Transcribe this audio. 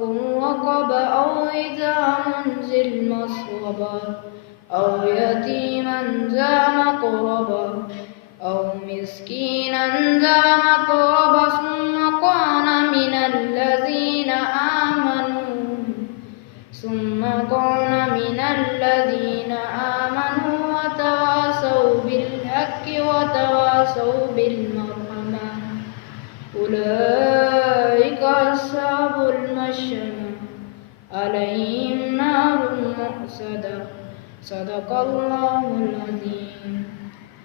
رقب أو إطعام ذي المسغبة أو يتيما ذا مقربة أو مسكينا ذا متربة ثم كان من الذين آمنوا وتواصوا بالحق وتواصوا بالمرحمة أولئك أصحاب المشأمة عليهم نار مؤصدة صدق الله العظيم.